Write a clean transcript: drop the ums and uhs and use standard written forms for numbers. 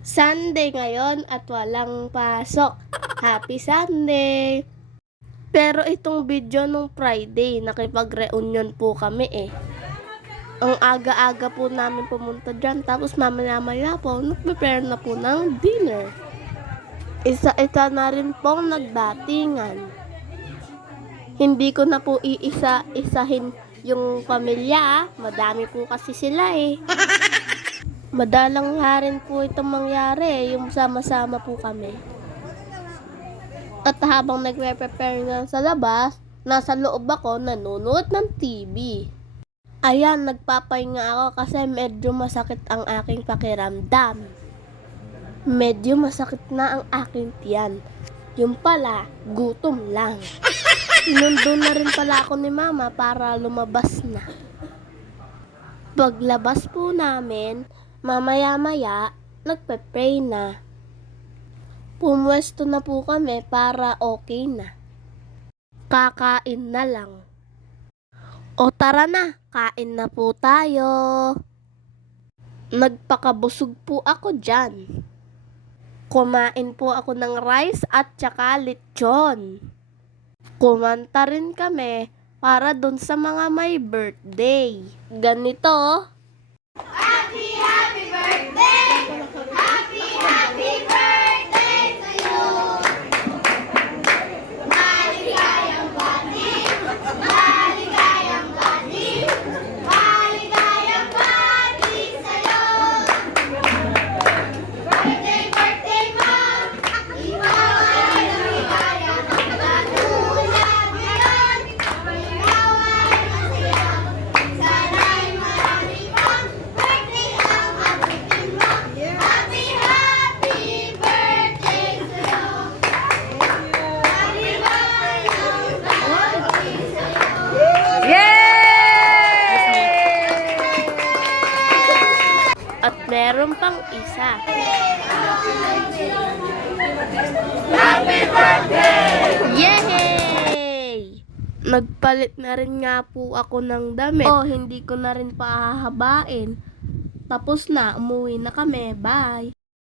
Sunday ngayon at walang pasok. Happy Sunday! Pero itong video nung Friday, nakipag-reunion po kami eh. Ang aga-aga po namin pumunta dyan, tapos mamaya-maya po, nag-prepare na po ng dinner. Isa-isa na rin pong nagdatingan. Hindi ko na po iisa-isahin yung pamilya, madami po kasi sila eh. Madalang nga rin po itong mangyari, yung sama-sama po kami. At habang nagre-prepare nga sa labas, nasa loob ako nanonood ng TV. Ayan, nagpapahinga ako kasi medyo masakit ang aking pakiramdam. Medyo masakit na ang aking tiyan. Yung pala, gutom lang. Sinundo na rin pala ako ni mama para lumabas na. Paglabas po namin, mamaya-maya, nagpe-pray na. Pumwesto na po kami para okay na. Kakain na lang. O tara na, kain na po tayo. Nagpakabusog po ako dyan. Kumain po ako ng rice at saka lechon. Kumanta rin kami para dun sa mga may birthday. Ganito. Happy, happy birthday! Happy, happy birthday to you! Maligayang bati! Maligayang bati! Maligayang bati sa'yo! Birthday, birthday mo! Ikaw ay maligayang katulad ngayon! Ikaw ay masaya! Sana'y marami pang birthday ang abutin mo! Happy, happy birthday sa'yo! Maligayang bati sa'yo! At meron pang isa. Happy birthday! Yay! Nagpalit na rin nga po ako ng damit. Oh, hindi ko na rin pahahabain. Tapos na, umuwi na kami. Bye!